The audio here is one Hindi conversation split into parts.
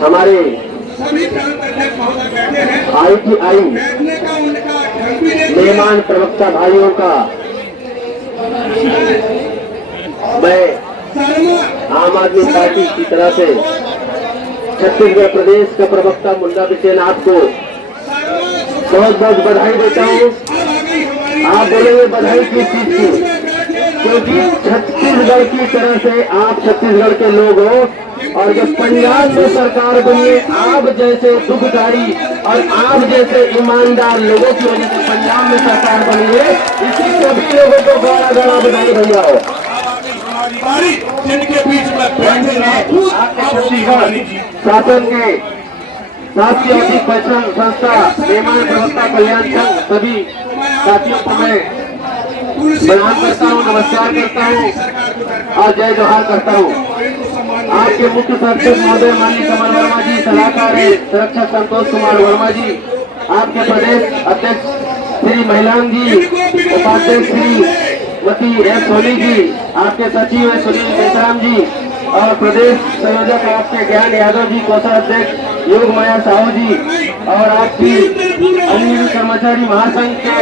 हमारे ITI मेहमान प्रवक्ता भाइयों का मैं आम आदमी पार्टी की तरफ से छत्तीसगढ़ प्रदेश का प्रवक्ता मुन्ना विजयनाथ को बहुत बहुत बधाई देता हूँ। आप बोलेंगे बधाई किस चीज की? क्योंकि छत्तीसगढ़ की तरह से आप छत्तीसगढ़ के लोग हो और जब पंजाब में सरकार बनी है, आप जैसे दुखदारी और आप जैसे ईमानदार लोगों की वजह से पंजाब में सरकार बनी है। इसी सभी लोगों को गौरा गौरा बधाई भैया हो। जिनके बीच में छत्तीसगढ़ शासन के राष्ट्रीय अधिक पेंशन संस्था मेहमान प्रवक्ता कल्याण संघ सभी साथियों को मैं प्रणाम करता हूँ, नमस्कार करता हूँ और जय जोहार करता हूँ। आपके मुख्य सचिव महोदय माननीय कमल वर्मा जी, सलाहकार संरक्षक संतोष कुमार वर्मा जी, आपके प्रदेश अध्यक्ष श्री महिलान जी, उपाध्यक्ष श्रीमती एस सोनी जी, आपके सचिव सुनील मेहताम जी और प्रदेश संयोजक आपके ज्ञान यादव जी, कोषाध्यक्ष योग माया साहू जी और आपकी अन्य कर्मचारी महासंघ के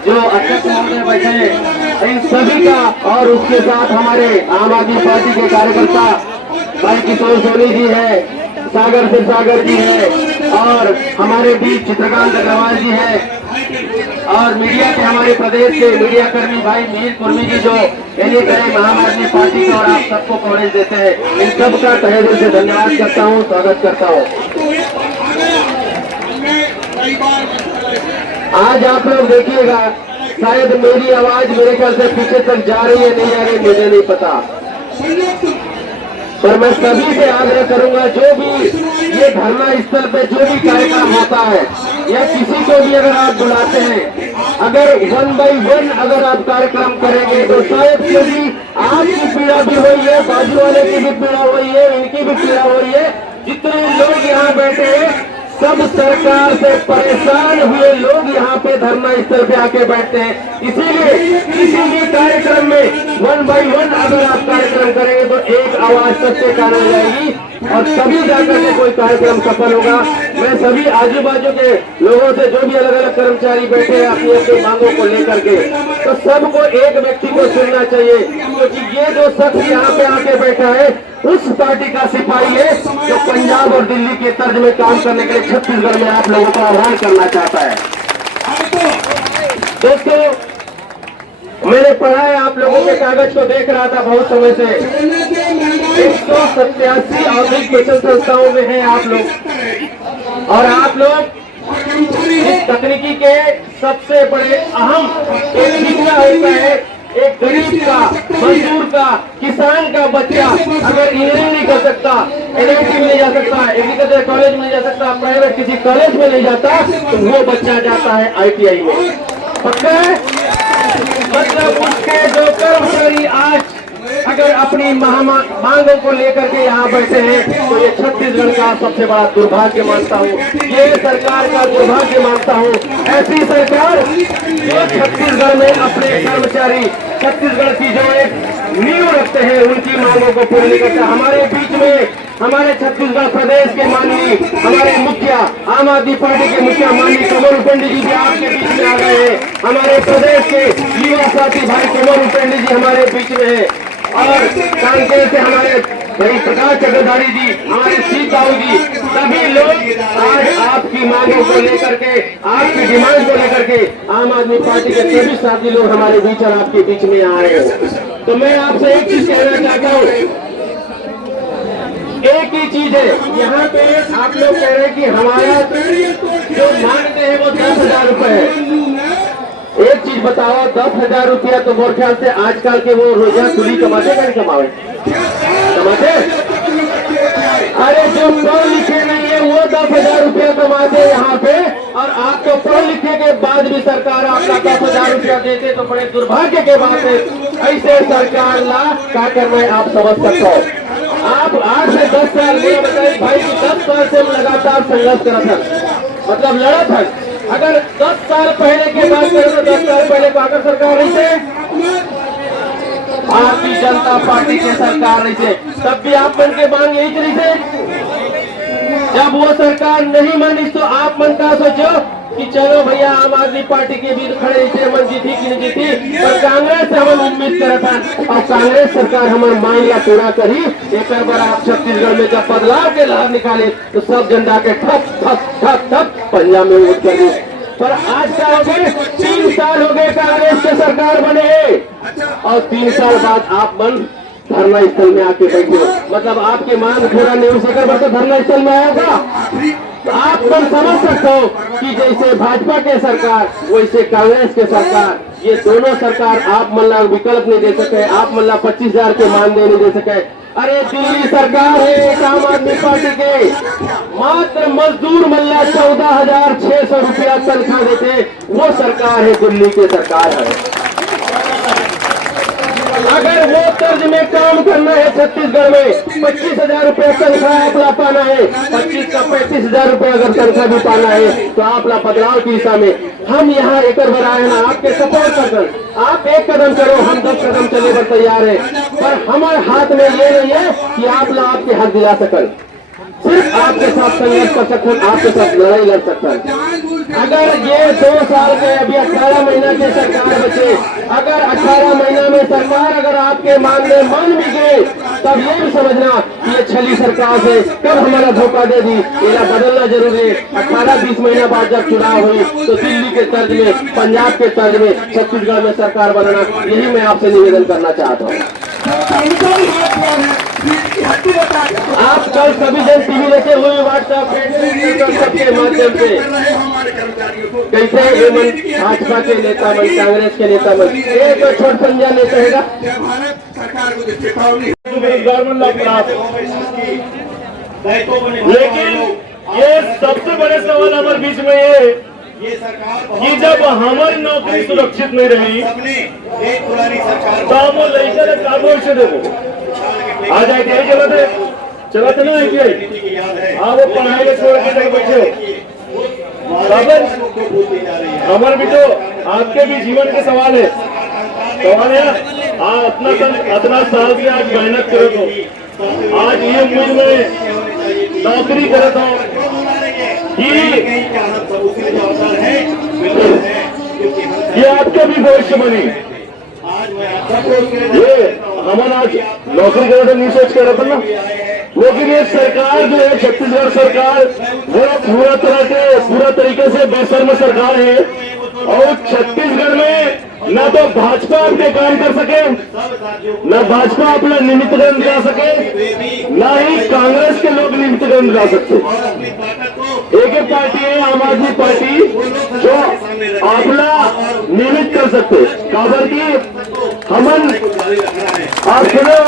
जो अध्यक्ष महोदय बैठे हैं, इन सभी का और उसके साथ हमारे आम आदमी पार्टी के कार्यकर्ता भाई किशोर सोनी जी है, सागर से सागर जी है और हमारे बीच चित्रकांत अग्रवाल जी है और मीडिया के हमारे प्रदेश के मीडिया कर्मी भाई मीर कुर्मी जी जो एनी करें आम आदमी पार्टी का और आप सबको कवरेज देते हैं, इन सब का तहे दिल से धन्यवाद करता हूँ, स्वागत करता हूँ। आज आप लोग देखिएगा, शायद मेरी आवाज मेरे ख्याल से पीछे तक जा रही है नहीं जा रही मुझे नहीं पता, पर मैं सभी से आग्रह करूंगा जो भी ये धरना स्थल पे जो भी कार्यक्रम होता है या किसी को भी अगर आप बुलाते हैं, अगर 1 by 1 अगर आप कार्यक्रम करेंगे तो शायद क्योंकि आपकी पीड़ा भी हुई है, बाजू वाले की भी पीड़ा हुई है, इनकी भी पीड़ा हुई है, जितने लोग यहाँ बैठे हैं सब सरकार से परेशान हुए लोग यहाँ पे धरना स्थल पे आके बैठते हैं। इसीलिए किसी भी कार्यक्रम में 1 by 1 अगर आप कार्यक्रम करेंगे तो एक आवाज सबसे कान हो जाएगी और तभी जाकर के कोई कार्यक्रम सफल होगा। मैं सभी आजू बाजू के लोगों से जो भी अलग अलग कर्मचारी बैठे हैं अपनी अपनी मांगों को लेकर के, तो सबको एक व्यक्ति को सुनना चाहिए, क्योंकि ये जो शख्स यहाँ पे आके बैठा है उस पार्टी का सिपाही है जो पंजाब और दिल्ली के तर्ज में काम करने के लिए छत्तीसगढ़ में आप लोगों को आह्वान करना चाहता है। दोस्तों, मैंने पढ़ा है, आप लोगों के कागज को देख रहा था बहुत समय से, 187 औद्योगिक पेंशन संस्थाओं में हैं आप लोग और आप लोग इस तकनीकी के सबसे बड़े अहम एक हिस्सा होता है। एक गरीब का, मजदूर का, किसान का बच्चा अगर इंजीनियरिंग नहीं कर सकता, NIT में नहीं जा सकता, एग्रीकल्चर कॉलेज में नहीं जा सकता, प्राइवेट किसी कॉलेज में नहीं जाता, तो वो बच्चा जाता है ITI में। पक्का है? मतलब उसके जो कर्मचारी आज अगर अपनी मांगों को लेकर के यहाँ बैठे हैं तो ये छत्तीसगढ़ का सबसे बड़ा दुर्भाग्य मानता हूँ, ये सरकार का दुर्भाग्य मानता हूँ। ऐसी सरकार जो छत्तीसगढ़ में अपने कर्मचारी, छत्तीसगढ़ की जो एक नींव रखते हैं उनकी मांगों को पूरी नहीं करता। हमारे बीच में हमारे छत्तीसगढ़ प्रदेश के माननीय हमारे मुखिया, आम आदमी पार्टी के मुखिया माननीय कमल उपेंद्र जी भी आपके बीच में आ गए हैं। हमारे प्रदेश के युवा साथी भाई कमल उपेंद्र जी हमारे बीच में है और कांग्रेस से हमारे भाई प्रकाश चक्रधारी जी, हमारे सीत साहू जी, सभी लोग आज आपकी मांगों को लेकर के, आपकी डिमांड को लेकर के आम आदमी पार्टी के सभी साथी लोग हमारे बीच और आपके बीच में आ रहे हैं। तो मैं आपसे एक चीज कहना चाहता हूँ, एक ही चीज है, यहाँ पे आप लोग कह रहे हैं कि हमारा जो मांगते हैं वो 10,000 रुपए है। एक चीज बताओ, 10,000 रुपया तो मेरे ख्याल से आजकल के वो रोजा कुली कमाते नहीं कमावे कमाते? अरे जो पढ़ लिखे नहीं है वो 10,000 रुपया कमाते यहाँ पे, और आप तो पढ़ लिखे के बाद भी सरकार आपका 10,000 रुपया देते तो बड़े दुर्भाग्य के बात है। ऐसे सरकार ला क्या करना है आप समझ सकते हो। आप 8 से 10 साल में बताइए भाई कि 10 साल से लगातार संघर्ष करा था, मतलब लड़ा था। अगर 10 साल पहले की बात करें तो 10 साल पहले को आकर सरकार रही थे, भारतीय जनता पार्टी की सरकार रही थे, तब भी आप बन के मांग यही रही थे। जब वो सरकार नहीं मानी तो आप मन का सोचो कि चलो भैया आम आदमी पार्टी के भी खड़े थे, मन जीती कि नहीं जीती, पर कांग्रेस से हम उम्मीद करा था और कांग्रेस सरकार हमारे मांग पूरा करी। एक बार आप छत्तीसगढ़ में जब बदलाव के लहर निकाले तो सब जनता के ठप ठप ठप ठप पंजाब में वोट कर दी। पर आज क्या हो गए, 3 साल हो गए कांग्रेस के सरकार बने और 3 साल बाद आप मन धरना स्थल में आके बैठे, मतलब आपके मांग पूरा नहीं हो सका तो धरना स्थल में आएगा। तो आप मन समझ सकते हो कि जैसे भाजपा के सरकार वैसे कांग्रेस के सरकार, ये दोनों सरकार आप मल्ला विकल्प नहीं दे सके, आप मल्ला 25,000 के मानदेय नहीं दे सके। अरे दिल्ली सरकार है एक आम आदमी पार्टी के, मात्र मजदूर मल्ला 14,600 रुपया तनख्वाह देते, वो सरकार है दिल्ली की सरकार है। अगर वो तर्ज में काम करना है छत्तीसगढ़ में 25,000 रुपया तनख्वाह आपला पाना है, 25 का 35,000 रुपया अगर तनख्वाह भी पाना है तो आपला बदलाव की दिशा में हम यहाँ एक बनाए ना, आपके सपोर्ट कर, आप एक कदम करो हम 10 कदम चलने पर तैयार है। पर हमारे हाथ में ये नहीं है कि आप लोग आपके हक दिला सकन, सिर्फ आपके साथ संघर्ष कर सकते हैं, आपके साथ लड़ाई लड़ सकते हैं। अगर ये 2 साल के अभी 18 महीना की सरकार बचे, अगर 18 महीना में सरकार अगर आपके मानने मान भी गए तब ये भी समझना कि ये छली सरकार से कब हमारा धोखा दे दी, ये बदलना जरूरी है। 18-20 महीना बाद जब चुनाव हुई तो दिल्ली के तर्ज में, पंजाब के तर्ज में छत्तीसगढ़ में सरकार बनाना, यही मैं आपसे निवेदन करना चाहता हूँ। आप कल सभी जन टीवी लेते हुए व्हाट्सएप सबके माध्यम से कैसे भाजपा के नेता मन, कांग्रेस के नेता मन एक तो छोट संज्ञा लेते हैं लेकिन ये सबसे बड़े सवाल हमारे बीच में ये कि जब हमारी नौकरी सुरक्षित नहीं रही तो हम लेकर काबू से देखो आ जाए यही चलाते ना है हाँ वो पढ़ाई में छोड़ के बैठे हमारे भी तो आपके भी जीवन के सवाल है अपना साल भी आज मेहनत करे तो आज ये उम्मीद में नौकरी करे तो ये आपका भी भविष्य बनी। ये हमारा आज नौकरी करने नहीं सोच कर रहा था ना, लेकिन ये सरकार जो है छत्तीसगढ़ सरकार वो पूरा तरीके से बेशर्म सरकार है और छत्तीसगढ़ में न तो भाजपा अपने काम कर सके, न भाजपा अपना निमित्तकरण करा सके, न ही कांग्रेस के लोग निमित्तकरण करा सकते। एक पार्टी है आम आदमी पार्टी जो अपना निमित्त कर सकते। काबर की हमन आप सुनो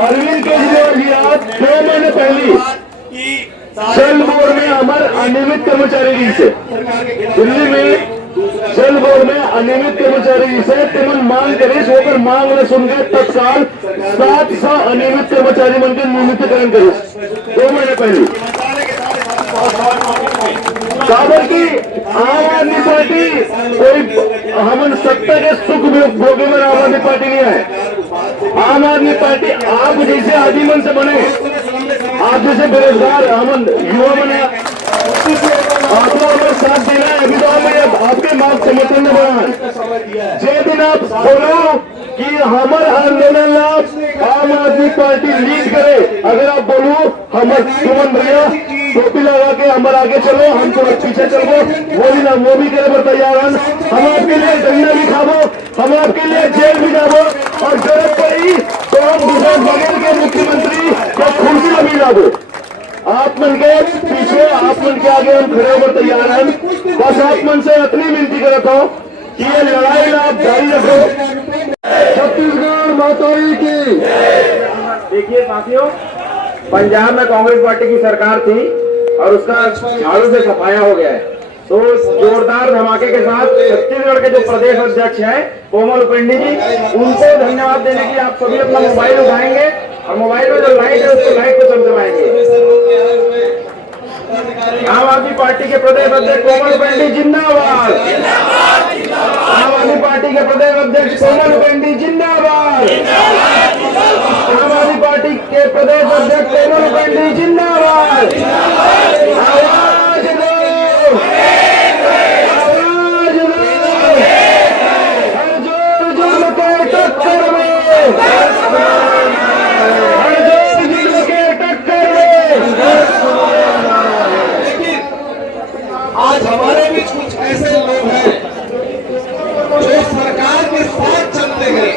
अरविंद केजरीवाल जी आज 2 महीने पहले जल बोर्ड में हमारे अनियमित कर्मचारी से दिल्ली में जल बोर्ड में अनियमित कर्मचारी से तिमन मांग करे होकर मांग ने सुनकर तत्काल 700 अनियमित कर्मचारी मन के नियमितीकरण करे 2 महीने पहले। काबर की आम आदमी पार्टी कोई हम सत्ता के सुख भोगे में आम आदमी पार्टी नहीं है। आम आदमी पार्टी आप जैसे आदमी मन से बने, आप जैसे बेरोजगार हमन युवा बने, आपको हमें साथ देना है। अभी तो हमें आपके मांग समर्थन में बना जे दिन आप बोलो कि हमारे आंदोलन आम आदमी पार्टी लीड करे, अगर आप बोलो हमारे सुमन भैया टोपी लगा के हमारे आगे चलो हम तो पीछे चलो, वो भी ना वो भी करे पर तैयार हम आपके लिए डंडा भी खाबो, हम आपके लिए जेल भी जाबो और जरूरत पड़ी तो हम भूपेश बघेल के मुख्यमंत्री या कुर्सी में भी जाबो। आप मन के पीछे आप मन के आगे हम खड़े होकर तैयार हैं। बस आप मन से इतनी विनती करता हूँ कि ये लड़ाई आप जारी रखो। छत्तीसगढ़ माताई की। देखिए साथियों, पंजाब में कांग्रेस पार्टी की सरकार थी और उसका झाड़ू से सफाया हो गया है, तो जोरदार धमाके के साथ छत्तीसगढ़ के जो प्रदेश अध्यक्ष हैं कोमल उपेंडी जी, उनको धन्यवाद देने के लिए आप सभी अपना मोबाइल उठाएंगे और मोबाइल में जो लाइट है उसको लाइट को चमचमाएंगे। आम आदमी पार्टी के प्रदेश अध्यक्ष कोमल उपेंडी जिंदाबाद। आम आदमी पार्टी के प्रदेश अध्यक्ष कोमल उपेंडी जिंदाबाद। आम आदमी पार्टी के प्रदेश अध्यक्ष कोमल उपेंडी जिंदाबाद।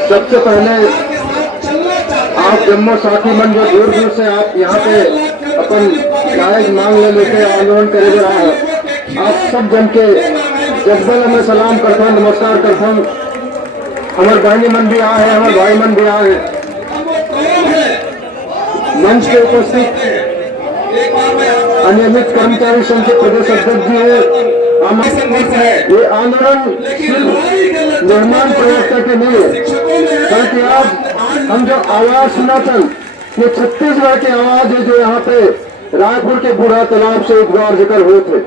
सबसे पहले आप जम्मू साथी मन जो दूर दूर से आप यहाँ पे अपन जायज मांग लेके आंदोलन करे जा रहा है, आप सब जन के जज्बल में सलाम करता हूँ, नमस्कार करता हूँ। हमारे बहनी मन भी आए हैं, हमारे भाई मन भी आए हैं। मंच के उपस्थित अनियमित कर्मचारी संघ के प्रदेश अध्यक्ष जी है। ये आंदोलन सिर्फ निर्माण प्रवक्ता के नहीं है, बल्कि आज हम जो आवाज सुना था, ये छत्तीसगढ़ की आवाज है जो यहाँ पे रायपुर के बूढ़ा तालाब से एक बार जिक्र हुए थे।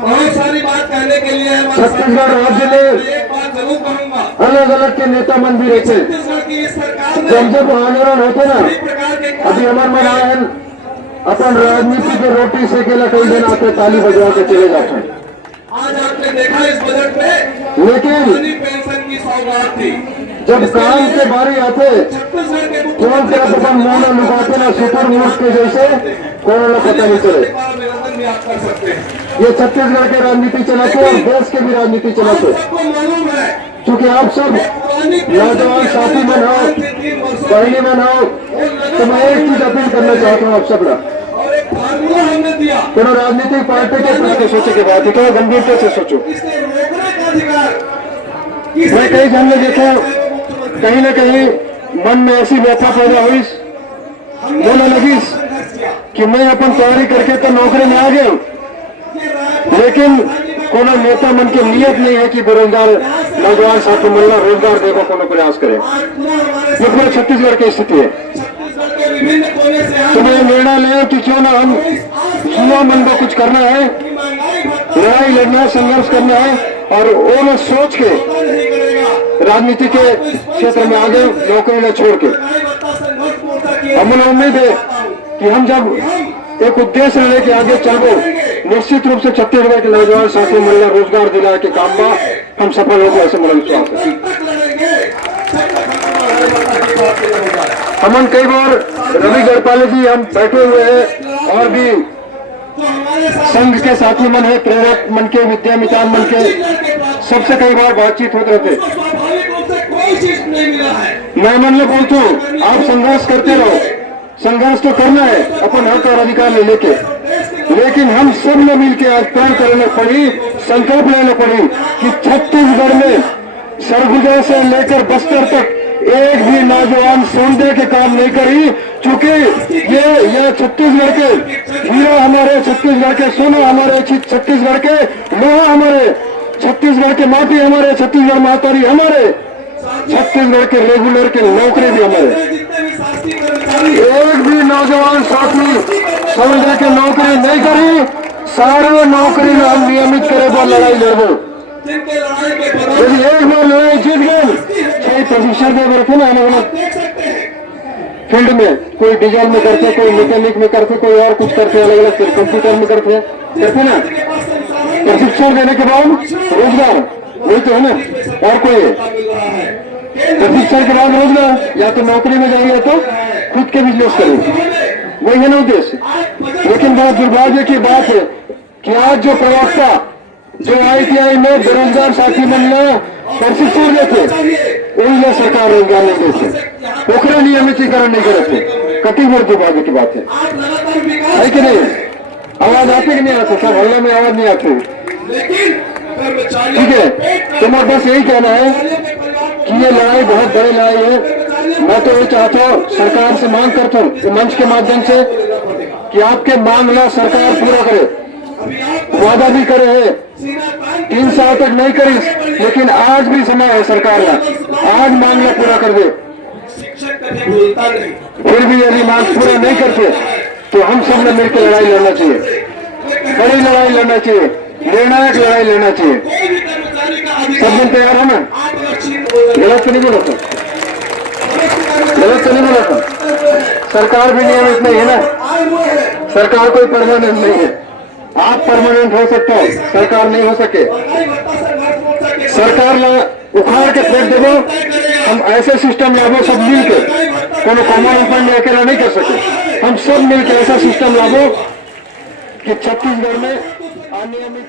बहुत सारी बात कहने के लिए छत्तीसगढ़ राज्य में एक बात जरूर कहूंगा, अलग अलग के नेता मन भी रहते। छत्तीसगढ़ की इस सरकार ने जब आंदोलन होते ना, प्रकार के अभी अमर मनायन अपन राजनीति के रोटी सेकेला कई दिन आते ताली बजवा के चले जाते हैं। आज आपने देखा इस बजट में लेकिन पेंशन की सौगात थी। जब काम के बारी आते छत्तीसगढ़ के कौन तरफ अपन मोना लुकाते ना सुपर मूर्ख के जैसे कोरोना पता नहीं चले। अभिनंदन भी आप कर सकते हैं। ये छत्तीसगढ़ के राजनीति चलाते और देश के भी राजनीति चलाते, सबको मालूम है क्योंकि आप सब नौजवान साथी मन हो, बहनी मन हो, तो मैं एक चीज अपील करना चाहता हूँ आप सब लोग, और एक फार्मूला हमने दिया, कोनो राजनीतिक पार्टी के प्रति सोचे के बाद थोड़ा गंभीरता से सोचो। इससे रोकने का अधिकार मैं कई जन ने देखा, कहीं न कहीं मन में ऐसी व्यथा पैदा हुई, बोला लगी कि मैं अपन तैयारी करके तो नौकरी में आ गया, लेकिन कोनो नेता मन की नियत नहीं है कि बेरोजगार नौजवान साथी मिलना रोजगार देगा कोनो प्रयास करे। ये पूरे छत्तीसगढ़ की स्थिति है। छत्तीसगढ़ के विभिन्न कोने से तो मैं निर्णय ले कि क्यों ना हम युवा मन को कुछ करना है, महंगाई भत्ता लड़ाई लड़ना है, संघर्ष करना है, और वो न सोच के नहीं करेगा। राजनीति के क्षेत्र में आगे नौकरी न छोड़ के। महंगाई भत्ता संघर्ष मोर्चा की हमें उम्मीद है कि हम जब एक उद्देश्य लेके आगे चलो, निश्चित रूप से छत्तीसगढ़ के नौजवान साथी महिला रोजगार दिलाने के काम में हम सफल होंगे, ऐसे मेरा विश्वास है। तक लड़ेंगे, तब तक महंगाई भत्ता की बात नहीं होगा। हमन कई बार रवि गढ़पाले जी हम बैठे हुए हैं, और भी तो हमारे साथ संघ के साथी मन है, प्रेरक मन के, विद्यामितान मन के, सबसे कई बार बातचीत होते रहते। स्वाभाविक रूप से कोई चीज नहीं मिला है। मैं मन में बोलता हूँ, आप संघर्ष करते रहो, संघर्ष तो करना है अपन हक और अधिकार ले लेके, लेकिन हम सब ने मिलकर आज तय करने पड़ी, संकल्प लेना पड़ी कि छत्तीसगढ़ में सरगुजा से लेकर बस्तर तक एक भी नौजवान सौंदे के काम नहीं करी, क्योंकि ये छत्तीसगढ़ के हीरा हमारे, छत्तीसगढ़ के सोना हमारे, छत्तीसगढ़ के लोहा हमारे, छत्तीसगढ़ के माटी हमारे, छत्तीसगढ़ महतारी हमारे, छत्तीसगढ़ के रेगुलर के नौकरी भी हमारे। जितने भी शासकीय कर्मचारी एक भी नौजवान साथी सौंदे की नौकरी नहीं करी, सारे नौकरी में हम नियमित करे वो लड़ाई लड़ो। जिनके लड़ाई के दौरान यदि एक बार लड़ाई जीत गए, 6 प्रशिक्षण दे रखे ना अलग अलग देख सकते हैं फील्ड में, कोई डीजल में करते, कोई मैकेनिक में करते, कोई और कुछ करते, अलग अलग कंप्यूटर में करते ना। के पास संसाधन प्रशिक्षण देने के बाद रोजगार वही तो है ना, और कोई मिल रहा है। प्रशिक्षण के बाद रोजगार, या तो नौकरी में जाएंगे तो खुद के बिजनेस करेंगे, वही है ना उद्देश्य। लेकिन बहुत दुर्भाग्य की बात है कि आज जो प्रवक्ता जो ITI में बेरोजगार साथी महिला प्रशिक्षण देते, वही सरकार रोजगार नहीं देते, ओकरे नियमितीकरण नहीं करते। कति बड़ी दुर्भाग्य की बात है, आज लगातार विकास है कि नहीं? आवाज आती कि नहीं आती? सब हल्ले में आवाज नहीं आती। लेकिन कर्मचारियों ठीक है, तो मैं बस यही कहना है कि ये लड़ाई बहुत बड़ी लड़ाई है। मैं तो ये चाहता हूँ, सरकार से मांग करता हूँ मंच के माध्यम से कि आपके मांगना सरकार पूरा करे। वादा भी करे है, 3 साल तक नहीं करी, लेकिन आज भी समय है सरकार का, आज मांगना पूरा कर दे। शिक्षक कभी भूलता नहीं। फिर भी यदि मांग पूरा नहीं करते तो हम सब ने मिलकर लड़ाई लड़ना चाहिए, बड़ी लड़ाई लड़ना चाहिए, निर्णायक लड़ाई लड़ना चाहिए। कोई भी कर्मचारी का सब अधिकार दिन तैयार है ना? आप अगर छीन हो जाए, गलत तो नहीं बोला था, गलत तो नहीं बोला था। सरकार भी नियमित नहीं है ना, आए हुए हैं सरकार कोई परमानेंट नहीं है। आप परमानेंट हो सकते हो, सरकार नहीं हो सके। महंगाई भत्ता संघर्ष मोर्चा के सरकार उखाड़ के फेंक देवो, हम ऐसे सिस्टम लाभो सब मिलकर, कोनो कॉमन फंड अकेला नहीं कर सके, हम सब मिलकर ऐसा सिस्टम लाभो कि छत्तीसगढ़ में अनियमित